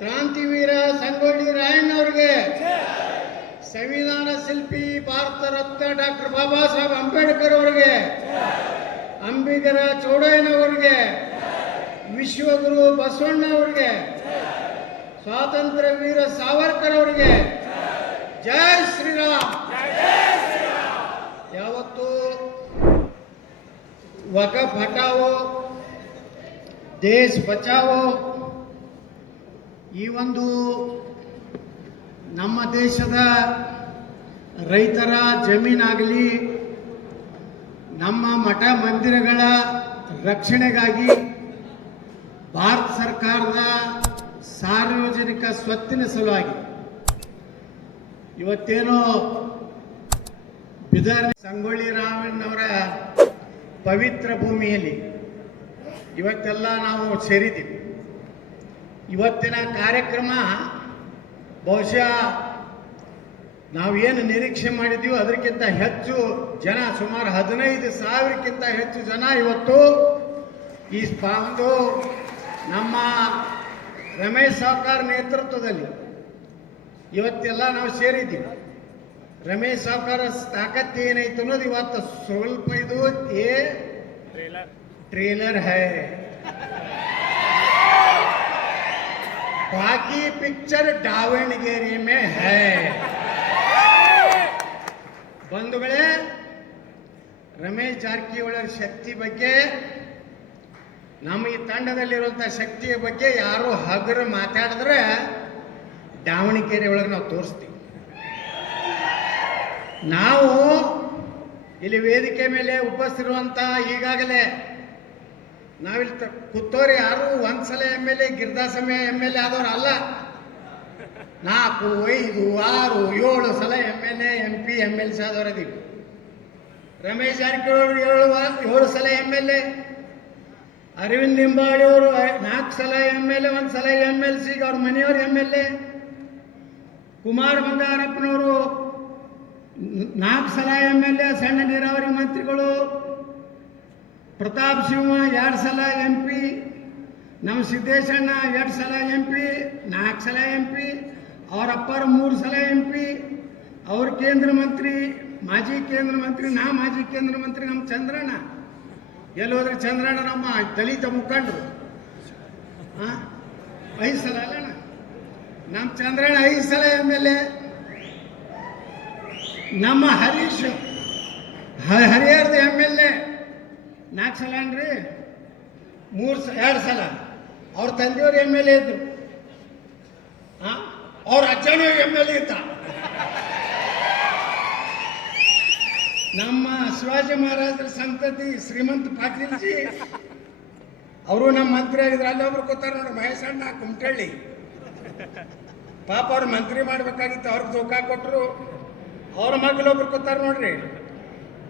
ಕ್ರಾಂತಿವೀರ ಸಂಗೊಳ್ಳಿ ರಾಯಣ್ಣವ್ರಿಗೆ, ಸಂವಿಧಾನ ಶಿಲ್ಪಿ ಭಾರತ ರತ್ನ ಡಾಕ್ಟರ್ ಬಾಬಾ ಸಾಹೇಬ್ ಅಂಬೇಡ್ಕರ್ ಅವರಿಗೆ, ಅಂಬಿಗರ ಚೌಡಯ್ಯನವರಿಗೆ, ವಿಶ್ವಗುರು ಬಸವಣ್ಣ ಅವರಿಗೆ, ಸ್ವಾತಂತ್ರ್ಯ ವೀರ ಸಾವರ್ಕರ್ ಅವರಿಗೆ ಜೈ ಶ್ರೀರಾಮ್. ಯಾವತ್ತು ವಕಫ್ ಹಟಾವೋ ದೇಶ ಬಚಾವೋ ಈ ಒಂದು ನಮ್ಮ ದೇಶದ ರೈತರ ಜಮೀನಾಗಲಿ, ನಮ್ಮ ಮಠ ಮಂದಿರಗಳ ರಕ್ಷಣೆಗಾಗಿ ಭಾರತ ಸರ್ಕಾರದ ಸಾರ್ವಜನಿಕ ಸ್ವತ್ತಿನ ಸಲುವಾಗಿ ಇವತ್ತೇನೋ ಬಿದರ್ ಸಂಗೊಳ್ಳಿ ರಾಮಣ್ಣವರ ಪವಿತ್ರ ಭೂಮಿಯಲ್ಲಿ ಇವತ್ತೆಲ್ಲ ನಾವು ಸೇರಿದ್ದೀವಿ. ಇವತ್ತಿನ ಕಾರ್ಯಕ್ರಮ ಬಹುಶಃ ನಾವೇನು ನಿರೀಕ್ಷೆ ಮಾಡಿದ್ದೀವೋ ಅದಕ್ಕಿಂತ ಹೆಚ್ಚು ಜನ, ಸುಮಾರು 15,000ಕ್ಕಿಂತ ಹೆಚ್ಚು ಜನ ಇವತ್ತು ಈ ಒಂದು ನಮ್ಮ ರಮೇಶ್ ಸಾವ್ಕಾರ್ ನೇತೃತ್ವದಲ್ಲಿ ಇವತ್ತೆಲ್ಲ ನಾವು ಸೇರಿದ್ದೀವಿ. ರಮೇಶ್ ಸಾವ್ಕಾರ ತಾಕತ್ ಏನೈತೆ ಅನ್ನೋದು ಇವತ್ತು ಸ್ವಲ್ಪ ಇದು ಟ್ರೇಲರ್ ಹೈ, ಬಾಕಿ ಪಿಕ್ಚರ್ ದಾವಣಗೆರೆ ಮೇ ಹೈ. ಬಂಧುಗಳೇ, ರಮೇಶ್ ಜಾರಕಿಹೊಳಿ ಶಕ್ತಿ ಬಗ್ಗೆ, ನಮ್ಮ ಈ ತಂಡದಲ್ಲಿರುವಂಥ ಶಕ್ತಿಯ ಬಗ್ಗೆ ಯಾರು ಹಗರು ಮಾತಾಡಿದ್ರೆ ದಾವಣಗೆರೆ ಒಳಗೆ ನಾವು ತೋರಿಸ್ತೀವಿ. ನಾವು ಇಲ್ಲಿ ವೇದಿಕೆ ಮೇಲೆ ಉಪಸ್ಥಿರುವಂಥ ಈಗಾಗಲೇ ನಾವಿಲ್ಲಿ ಕೂತೋರು ಯಾರು ಒಂದ್ಸಲ MLA ಗಿರ್ದಾಸಮೆ MLA ಆದವ್ರು ಅಲ್ಲ. 4, 5, 6, 7 ಸಲ MLA MP MLC ಆದವರದೀವಿ. Ramesh Jarkiholi 7 ಸಲ MLA, ಅರವಿಂದ್ ಲಿಂಬಾವಳಿ ಅವರು 4 ಸಲ MLA, 1 ಸಲ MLC, ಅವ್ರ ಮನೆಯವರು MLA. ಕುಮಾರ್ ಬಂಗಾರಪ್ಪನವರು 4 ಸಲ MLA, ಸಣ್ಣ ನೀರಾವರಿ ಮಂತ್ರಿಗಳು. ಪ್ರತಾಪ್ ಸಿಂಹ 2 ಸಲ MP, ನಮ್ಮ ಸಿದ್ದೇಶಣ್ಣ 2 ಸಲ MP, 4 ಸಲ MP, ಅವ್ರ ಅಪ್ಪರು 3 ಸಲ MP, ಅವ್ರ ಕೇಂದ್ರ ಮಂತ್ರಿ, ಮಾಜಿ ಕೇಂದ್ರ ಮಂತ್ರಿ, ನಾ ಮಾಜಿ ಕೇಂದ್ರ ಮಂತ್ರಿ. ನಮ್ಮ ಚಂದ್ರಣ್ಣ ಎಲ್ಲೋದ್ರೆ ಚಂದ್ರಣ್ಣ ನಮ್ಮ ದಲಿತ ಮುಖಂಡರು 5 ಸಲ ಅಲ್ಲಣ್ಣ. ನಮ್ಮ ಚಂದ್ರಣ್ಣ 5 ಸಲ MLA. ನಮ್ಮ ಹರೀಶ್ ಹರಿಹರದ MLA 4 ಸಲ ಅನ್ರಿ, 2 ಸಲ. ಅವ್ರ ತಂದೆಯವರು MLA ಇದ್ರು, ಅವ್ರ ಅಜ್ಜನೂ MLA ಇದ್ದ. ನಮ್ಮ ಶಿವಾಜಿ ಮಹಾರಾಜರ ಸಂತತಿ ಶ್ರೀಮಂತ ಪಾಟೀಲ್ಜಿ ಅವರು ನಮ್ಮ ಮಂತ್ರಿ ಆಗಿದ್ರು. ಅಲ್ಲಿ ಒಬ್ರು ಕೂತಾರ ನೋಡ್ರಿ, ಮಹೇಶಣ್ಣ ಕುಮಟಳ್ಳಿ. ಪಾಪ ಅವ್ರು ಮಂತ್ರಿ ಮಾಡ್ಬೇಕಾಗಿತ್ತು, ಅವ್ರಿಗೆ ಧೋಕಾ ಕೊಟ್ಟರು. ಅವ್ರ ಮಗಳೊಬ್ರು ಕೂತಾರ ನೋಡ್ರಿ.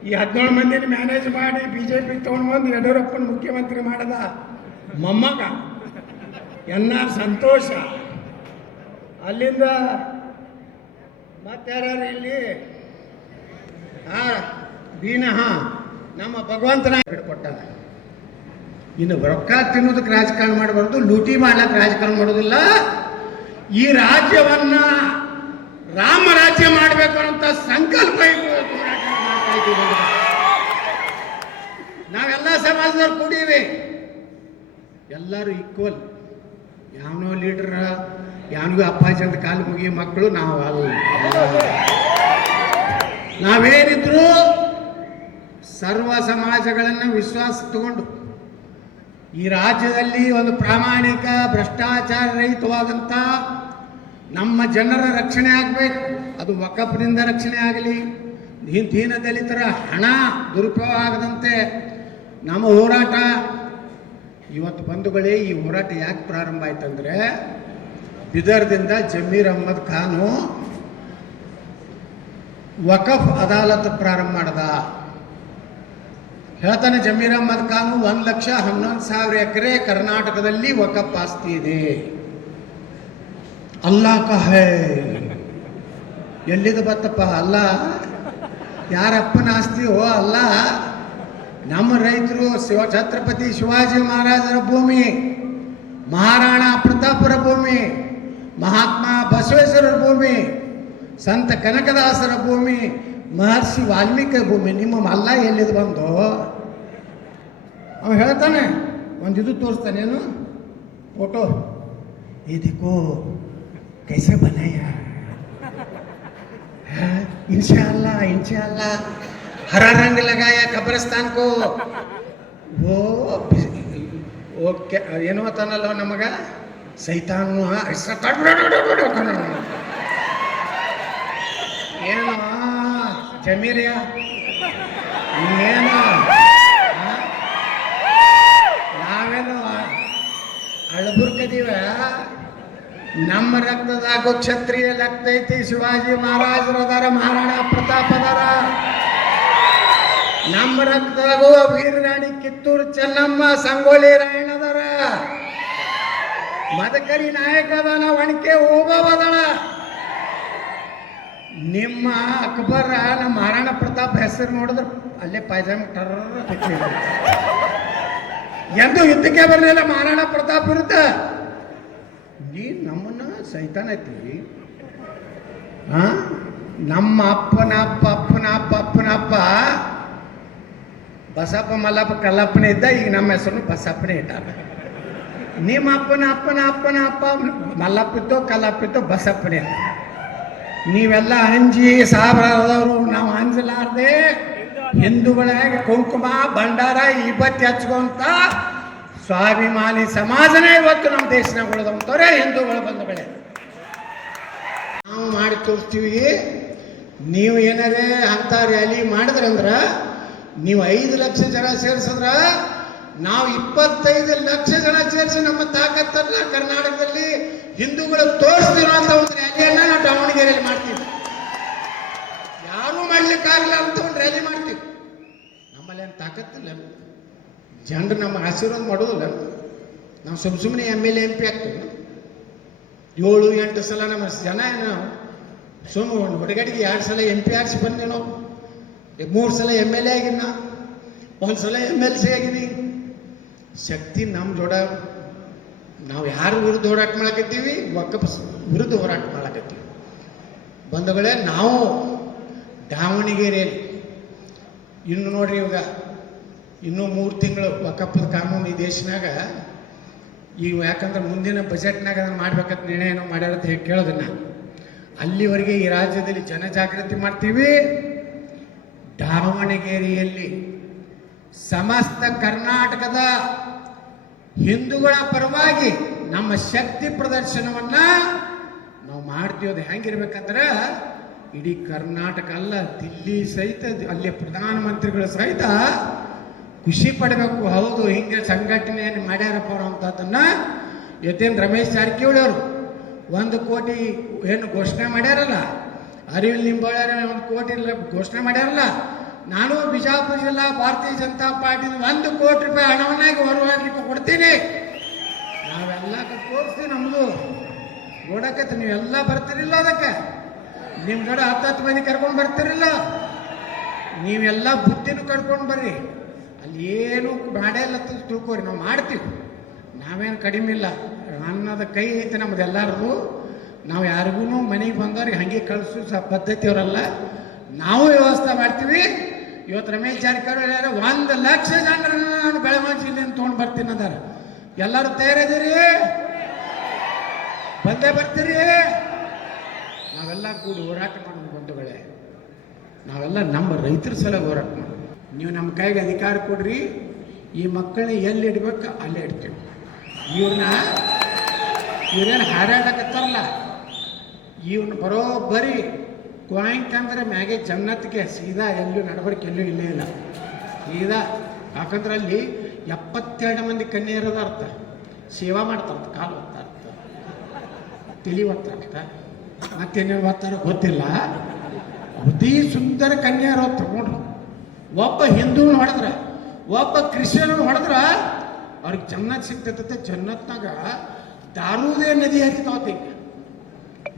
ಈ 17 ಮಂದಿನ ಮ್ಯಾನೇಜ್ ಮಾಡಿ BJP ತಗೊಂಡು ಬಂದು ಯಡಿಯೂರಪ್ಪನ ಮುಖ್ಯಮಂತ್ರಿ ಮಾಡದ ಮೊಮ್ಮಗ NR ಸಂತೋಷ. ಅಲ್ಲಿಂದ ಮತ್ತಾರ್ಯಾರು ಇಲ್ಲಿ ಬೀನಹ ನಮ್ಮ ಭಗವಂತನ ಹಿಡ್ಕೊಟ್ಟಾನ. ಇನ್ನು ರೊಕ್ಕ ತಿನ್ನೋದಕ್ಕೆ ರಾಜಕಾರಣ ಮಾಡಬಾರ್ದು, ಲೂಟಿ ಮಾಡ್ಲಕ್ಕೆ ರಾಜಕಾರಣ ಮಾಡೋದಿಲ್ಲ. ಈ ರಾಜ್ಯವನ್ನ ರಾಮ ರಾಜ್ಯ ಮಾಡಬೇಕು ಅನ್ನೋಂಥ ಸಂಕಲ್ಪ ನಾವೆಲ್ಲ ಸಮಾಜದವ್ರು ಕೂಡೀವಿ, ಎಲ್ಲರೂ ಈಕ್ವಲ್. ಯಾವನೋ ಲೀಡರ್, ಯಾವನಿಗೂ ಅಪ್ಪಾಜಿ ಅಂತ ಕಾಲು ಮುಗಿ ಮಕ್ಕಳು ನಾವು ಅಲ್ಲ. ನಾವೇನಿದ್ರು ಸರ್ವ ಸಮಾಜಗಳನ್ನು ವಿಶ್ವಾಸ ತಗೊಂಡು ಈ ರಾಜ್ಯದಲ್ಲಿ ಒಂದು ಪ್ರಾಮಾಣಿಕ ಭ್ರಷ್ಟಾಚಾರ ರಹಿತವಾದಂಥ ನಮ್ಮ ಜನರ ರಕ್ಷಣೆ ಆಗಬೇಕು. ಅದು ವಕಫ್ನಿಂದ ರಕ್ಷಣೆ ಆಗಲಿ, ದೀನ ದಲಿತರ ಹಣ ದುರುಪಯೋಗ ಆಗದಂತೆ ನಮ್ಮ ಹೋರಾಟ. ಇವತ್ತು ಬಂಧುಗಳೇ, ಈ ಹೋರಾಟ ಯಾಕೆ ಪ್ರಾರಂಭ ಆಯ್ತಂದ್ರೆ, ಬಿದರ್ದಿಂದ ಜಮೀರ್ ಅಹ್ಮದ್ ಖಾನು ವಕಫ್ ಅದಾಲತ್ ಪ್ರಾರಂಭ ಮಾಡ್ದ. ಹೇಳ್ತಾನೆ ಜಮೀರ್ ಅಹ್ಮದ್ ಖಾನು 1,11,000 ಎಕರೆ ಕರ್ನಾಟಕದಲ್ಲಿ ವಕಫ್ ಆಸ್ತಿ ಇದೆ. ಅಲ್ಲಾ ಕಾ ಹೈ, ಎಲ್ಲಿದು ಬತ್ತಪ್ಪ ಅಲ್ಲ? ಯಾರಪ್ಪನ ಆಸ್ತಿ? ಓ ಅಲ್ಲ, ನಮ್ಮ ರೈತರು ಛತ್ರಪತಿ ಶಿವಾಜಿ ಮಹಾರಾಜರ ಭೂಮಿ, ಮಹಾರಾಣಾ ಪ್ರತಾಪರ ಭೂಮಿ, ಮಹಾತ್ಮ ಬಸವೇಶ್ವರರ ಭೂಮಿ, ಸಂತ ಕನಕದಾಸರ ಭೂಮಿ, ಮಹರ್ಷಿ ವಾಲ್ಮೀಕಿ ಭೂಮಿ. ನಿಮ್ಮ ಮಲ್ಲ ಎಲ್ಲಿದು ಬಂದು ಅವ ಹೇಳ್ತಾನೆ, ಒಂದು ಇದು ತೋರಿಸ್ತಾನೇನು ಫೋಟೋ, ಇದಕ್ಕೋ कैसे बनाया इंशाअल्लाह इंशाअल्लाह हरा रंग लगाया कब्रिस्तान को वो ಏನು ಅಂತಾನಲ್ಲ ನಮಗ ಸೈತಾನು ಏನು ಜಮೀರಿಯ ಏನು ನಾವೇನು ಅಳಬುರ್ಕದೀವ. ನಮ್ಮ ರಕ್ತದಾಗೋ ಕ್ಷತ್ರಿಯ ರಕ್ತ ಐತಿ, ಶಿವಾಜಿ ಮಹಾರಾಜರದಾರ, ಮಹಾರಾಣಾ ಪ್ರತಾಪದಾರ. ನಮ್ಮ ರಕ್ತದಾಗೋ ವೀರರಾಣಿ ಕಿತ್ತೂರು ಚೆನ್ನಮ್ಮ, ಸಂಗೊಳ್ಳಿ ರಾಯಣ್ಣದಾರ, ಮದಕರಿ ನಾಯಕ ಅದಾನ, ಒಣಕೆ ಓಬವ್ವದಾಳ. ನಿಮ್ಮ ಅಕ್ಬರ ನಮ್ಮ ಮಹಾರಾಣಾ ಪ್ರತಾಪ್ ಹೆಸರು ನೋಡಿದ್ರೆ ಅಲ್ಲೇ ಪಾಯ್ಜಾಮ ಟರ್ರ ಎಂದು ಯುದ್ಧಕ್ಕೆ ಬರಲಿಲ್ಲ ಮಹಾರಾಣಾ ಪ್ರತಾಪ್ ವಿರುದ್ಧ. ನೀ ನಮ್ಮನ್ನ ಸೈತಾನ ಐತಿ. ನಮ್ಮ ಅಪ್ಪನ ಅಪ್ಪ ಅಪ್ಪನ ಅಪ್ಪ ಅಪ್ಪನ ಅಪ್ಪ ಬಸಪ್ಪ ಮಲ್ಲಪ್ಪ ಕಲ್ಲಪ್ಪನೇ ಇದ್ದ, ಈಗ ನಮ್ಮ ಹೆಸರು ಬಸಪ್ಪನೇ ಇಟ್ಟಾರ. ನಿಮ್ಮ ಅಪ್ಪನ ಅಪ್ಪನ ಅಪ್ಪನ ಅಪ್ಪ ಮಲ್ಲಪ್ಪ ಇದ್ದೋ ಕಲ್ಲಪ್ಪ ಇದ್ದೋ ಬಸಪ್ಪನೇ ಇದ್ದ. ನೀವೆಲ್ಲ ಅಂಜಿ ಸಾಬ್ರಾದವರು, ನಾವು ಅಂಜಲಾರ್ದೆ ಹಿಂದೂಗಳಾಗಿ ಕುಂಕುಮ ಭಂಡಾರ ಇಬತ್ತಿ ಹಚ್ಕೊಂತ ಸ್ವಾಭಿಮಾನಿ ಸಮಾಜನೇ ಇವತ್ತು ನಮ್ಮ ದೇಶನಾಗ ಉಳಿದಂಥವ್ರೆ ಹಿಂದೂಗಳು ಬಂದ ಬೆಳೆ. ನಾವು ಮಾಡಿ ತೋರಿಸ್ತೀವಿ. ನೀವು ಏನಾರೇ ಅಂತ ರ್ಯಾಲಿ ಮಾಡಿದ್ರಂದ್ರ, ನೀವು 5 ಲಕ್ಷ ಜನ ಸೇರಿಸಿದ್ರ, ನಾವು 25 ಲಕ್ಷ ಜನ ಸೇರಿಸಿ ನಮ್ಮ ತಾಕತ್ತನ್ನ ಕರ್ನಾಟಕದಲ್ಲಿ ಹಿಂದೂಗಳು ತೋರಿಸ್ತೀರೋ ಅಂತ ಒಂದು ರ್ಯಾಲಿಯನ್ನ ನಾವು ದಾವಣಗೆರೆಯಲ್ಲಿ ಮಾಡ್ತೀವಿ. ಯಾರೂ ಮಾಡ್ಲಿಕ್ಕಾಗಲ್ಲ ಅಂತ ಒಂದು ರ್ಯಾಲಿ ಮಾಡ್ತೀವಿ. ನಮ್ಮಲ್ಲಿ ಏನು ತಾಕತ್ತಿಲ್ಲ, ಜನರು ನಮ್ಮ ಆಶೀರ್ವಾದ ಮಾಡೋದಿಲ್ಲ. ನಾವು ಸುಮ್ಮನೆ MLA MP ಆಗ್ತೀವಿ. 7-8 ಸಲ ನಮ್ಮ ಜನ ಏನು ಒಂದು ಹುಡುಗಡಿಗೆ 2 ಸಲ MP ಆರಿಸಿ ಬಂದ್ವಿ ನಾವು. 3 ಸಲ MLA ಆಗಿನ, 1 ಸಲ MLC ಆಗಿನಿ. ಶಕ್ತಿ ನಮ್ಮ ಜೋಡ. ನಾವು ಯಾರ ವಿರುದ್ಧ ಹೋರಾಟ ಮಾಡಕತ್ತೀವಿ? ವಕಫ್ ವಿರುದ್ಧ ಹೋರಾಟ ಮಾಡಕತ್ತೀವಿ. ಬಂಧುಗಳೇ, ನಾವು ದಾವಣಗೆರೆಯಲ್ಲಿ ಇನ್ನು ನೋಡ್ರಿ, ಇವಾಗ ಇನ್ನೂ 3 ತಿಂಗಳು ವಕಫ್ ಕಾನೂನು ಈ ದೇಶನಾಗ ಈಗ, ಯಾಕಂದ್ರೆ ಮುಂದಿನ ಬಜೆಟ್ನಾಗ ಅದನ್ನು ಮಾಡ್ಬೇಕಂತ ನಿರ್ಣಯ ಮಾಡ್ಯಾರ ಅಂತ ಕೇಳೋದು. ನಾನು ಅಲ್ಲಿವರೆಗೆ ಈ ರಾಜ್ಯದಲ್ಲಿ ಜನಜಾಗೃತಿ ಮಾಡ್ತೀವಿ. ದಾವಣಗೆರೆಯಲ್ಲಿ ಸಮಸ್ತ ಕರ್ನಾಟಕದ ಹಿಂದೂಗಳ ಪರವಾಗಿ ನಮ್ಮ ಶಕ್ತಿ ಪ್ರದರ್ಶನವನ್ನ ನಾವು ಮಾಡ್ತೀವಿ. ಅದು ಹೆಂಗಿರ್ಬೇಕಂದ್ರೆ, ಇಡೀ ಕರ್ನಾಟಕ ಅಲ್ಲ, ದಿಲ್ಲಿ ಸಹಿತ, ಅಲ್ಲಿ ಪ್ರಧಾನಮಂತ್ರಿಗಳು ಸಹಿತ ಖುಷಿ ಪಡಬೇಕು. ಹೌದು, ಹಿಂಗೆ ಸಂಘಟನೆಯನ್ನು ಮಾಡ್ಯಾರಪ್ಪ ಅಂತದನ್ನ. ಇವತ್ತೇನು ರಮೇಶ್ ಜಾರಕಿಹೊಳಿ ಅವರು 1 ಕೋಟಿ ಏನು ಘೋಷಣೆ ಮಾಡ್ಯಾರಲ್ಲ, ಅರಿವಿಲ್ ನಿಂಬಾಳ್ಯಾರ 1 ಕೋಟಿ ಘೋಷಣೆ ಮಾಡ್ಯಾರಲ್ಲ. ನಾನು ಬಿಜಾಪುರ ಜಿಲ್ಲಾ ಭಾರತೀಯ ಜನತಾ ಪಾರ್ಟಿ 1 ಕೋಟಿ ರೂಪಾಯಿ ಹಣವನ್ನಾಗಿ ಹೊರವಾಡ್ಲಿಕ್ಕೆ ಕೊಡ್ತೀನಿ. ನಾವೆಲ್ಲ ತೋರಿಸ್ತೀವಿ, ನಮ್ಮದು ನೋಡಕತ್ತೆ. ನೀವೆಲ್ಲ ಬರ್ತಿರಿಲ್ಲ, ಅದಕ್ಕೆ ನಿಮ್ಮ ಕಡೆ 10 ಮಂದಿ ಕರ್ಕೊಂಡು ಬರ್ತಿರಿಲ್ಲ. ನೀವೆಲ್ಲ ಬುದ್ಧಿನೂ ಕರ್ಕೊಂಡು ಬರ್ರಿ. ಅಲ್ಲಿ ಏನು ಮಾಡೇ ಇಲ್ಲ ತಿಳ್ಕೊರಿ, ನಾವು ಮಾಡ್ತೀವಿ. ನಾವೇನು ಕಡಿಮೆ ಇಲ್ಲ ಅನ್ನೋದ ಕೈ ಐತೆ ನಮ್ಮದೆಲ್ಲರದು. ನಾವು ಯಾರಿಗೂ ಮನೆಗೆ ಬಂದವ್ರಿಗೆ ಹಾಗೆ ಕಳಿಸೋ ಪದ್ಧತಿಯವರಲ್ಲ. ನಾವು ವ್ಯವಸ್ಥೆ ಮಾಡ್ತೀವಿ. ಇವತ್ತು ರಮೇಶ್ ಜಾರಕಿಹೊಳಿ 1 ಲಕ್ಷ ಜನರನ್ನ ನಾನು ಬೆಳಗಾವಿ ಜಿಲ್ಲೆಯನ್ನು ತೊಗೊಂಡು ಬರ್ತೀನಿ ಅದಾರ. ಎಲ್ಲರೂ ತಯಾರಿದ್ದೀರಿ? ಬಂದೇ ಬರ್ತೀರಿ? ನಾವೆಲ್ಲ ಕೂಡಿ ಹೋರಾಟ ಮಾಡೋದು ಬಂಧುಗಳೇ. ನಾವೆಲ್ಲ ನಮ್ಮ ರೈತರ ಸಲ ಹೋರಾಟ ಮಾಡೋದು. ನೀವು ನಮ್ಮ ಕೈಗೆ ಅಧಿಕಾರ ಕೊಡ್ರಿ, ಈ ಮಕ್ಕಳನ್ನ ಎಲ್ಲಿ ಇಡ್ಬೇಕು ಅಲ್ಲೇ ಇಡ್ತೀವಿ. ಇವ್ರೇನು ಹಾರಾಡಕತ್ತಾರಲ್ಲ, ಇವ್ನ ಬರೋಬ್ಬರಿ ಕ್ವಾಯಿಂಟ್ ಅಂದ್ರೆ ಮ್ಯಾಗೆ ಜನ್ನತ್ಗೆ ಸೀದಾ ಎಲ್ಲೂ ನಡಬರ್ಕೆ ಎಲ್ಲೂ ಇಲ್ಲೇ ಇಲ್ಲ ಸೀದಾ. ಯಾಕಂದ್ರೆ ಅಲ್ಲಿ 72 ಮಂದಿ ಕನ್ಯೆಯರದ ಅರ್ಥ ಸೇವಾ ಮಾಡ್ತಾರಂತ, ಕಾಲು ಒತ್ತಾರ್ಥ, ತಿಳಿ ಒತ್ತಾರ್ಥ, ಮತ್ತೇನೇನು ಒತ್ತಾರ ಗೊತ್ತಿಲ್ಲ. ಅತಿ ಸುಂದರ ಕನ್ಯೆಯರು ತಗೊಂಡ್ರು. ಒಬ್ಬ ಹಿಂದೂನ ಹೊಡೆದ್ರ, ಒಬ್ಬ ಕ್ರಿಶ್ಚಿಯನ್ ಹೊಡೆದ್ರ ಅವ್ರಿಗೆ ಜನ್ನತ್ ಸಿಗ್ತೈತೆ. ಜನ್ನತ್ನಾಗ ದಾರುದೇ ನದಿ ಹರಿತಾವತ್ತೆ.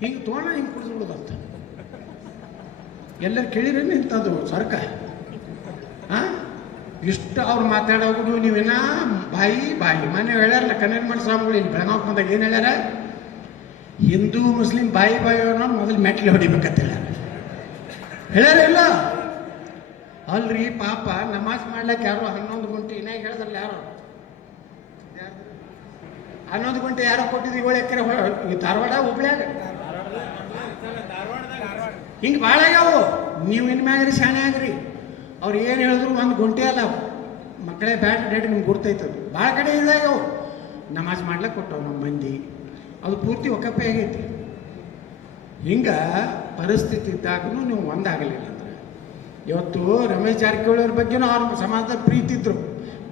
ಹಿಂಗೆ ತೊಗೊಂಡ ಹಿಂಗೆ ಕುಡಿದ್ಬಿಡೋದಂತ. ಎಲ್ಲರೂ ಕೇಳಿರೇನು ಇಂಥದ್ದು ಸರ್ಕಾರ? ಇಷ್ಟು ಅವ್ರು ಮಾತಾಡೋದು ನೀವೇನ ಬಾಯಿ ಬಾಯಿ. ಮನೆ ಹೇಳ್ಯಾರಲ್ಲ ಕನ್ನಡ ಮಾಡಿ ಸ್ವಾಮಿಗಳು ಇಲ್ಲಿ ಬೆಳಗಾವಿ ಬಂದಾಗ ಏನು ಹೇಳ್ಯಾರ? ಹಿಂದೂ ಮುಸ್ಲಿಂ ಬಾಯಿ ಅನ್ನೋರು ಮೊದಲು ಮೆಟ್ಲು ಹೊಡಿಬೇಕಂತ ಹೇಳ್ಯಾರ ಇಲ್ಲ. ಅಲ್ರಿ ಪಾಪ ನಮಾಜ್ ಮಾಡ್ಲಿಕ್ಕೆ ಯಾರೋ 11 ಗಂಟೆ ಇನ್ನಾಗ ಹೇಳಿದ್ರಲ್ಲ ಯಾರು 11 ಗಂಟೆ ಯಾರೋ ಕೊಟ್ಟಿದ್ದು 7 ಎಕರೆ ಧಾರವಾಡ ಹುಬ್ಳ್ಯಾಗ ಹಿಂಗೆ ಭಾಳ ಆಗ್ಯಾವು. ನೀವು ಇನ್ಮ್ಯಾಗ್ರಿ ಶಾಣೆ ಆಗ್ರಿ. ಅವ್ರು ಏನು ಹೇಳಿದ್ರು 1 ಗಂಟೆ ಅಲ್ಲ ಮಕ್ಕಳೇ ಬ್ಯಾಟ್ ಡೇಟ್ ನಿಮ್ಗೆ ಗುರ್ತೈತದು. ಭಾಳ ಕಡೆ ಇದಾಗ್ಯಾವು ನಮಾಜ್ ಮಾಡ್ಲಿಕ್ಕೆ ಕೊಟ್ಟವು ನಮ್ಮ ಮಂದಿ. ಅದು ಪೂರ್ತಿ ಒಕ್ಕಪ್ಪೆ ಆಗೈತಿ. ಹಿಂಗೆ ಪರಿಸ್ಥಿತಿ ಇದ್ದಾಗೂ ನೀವು ಒಂದಾಗಲಿಲ್ಲ ಅಂದ್ರೆ ಇವತ್ತು ರಮೇಶ್ ಜಾರಕಿಹೊಳಿ ಅವ್ರ ಬಗ್ಗೆನೂ ಅವ್ರ ಸಮಾಜದಲ್ಲಿ ಪ್ರೀತಿ ಇದ್ರು.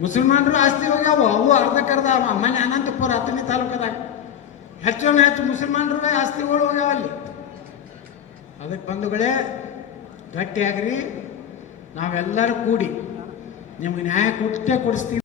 ಮುಸಲ್ಮಾನರು ಆಸ್ತಿ ಹೋಗ್ಯಾವು, ಅವು ಅರ್ಧಕ್ಕರ್ಧ. ಮನೆ ಅನಂತಪುರ 10ನೇ ತಾಲೂಕದಾಗ ಹೆಚ್ಚು ಮುಸಲ್ಮಾನರು ಆಸ್ತಿಗಳು ಹೋಗ್ಯಾವ ಅಲ್ಲಿ. ಅದಕ್ಕೆ ಬಂಧುಗಳೇ ಗಟ್ಟಿಯಾಗ್ರಿ. ನಾವೆಲ್ಲರೂ ಕೂಡಿ ನಿಮ್ಗೆ ನ್ಯಾಯ ಕೊಟ್ಟೇ ಕೊಡಿಸ್ತೀವಿ.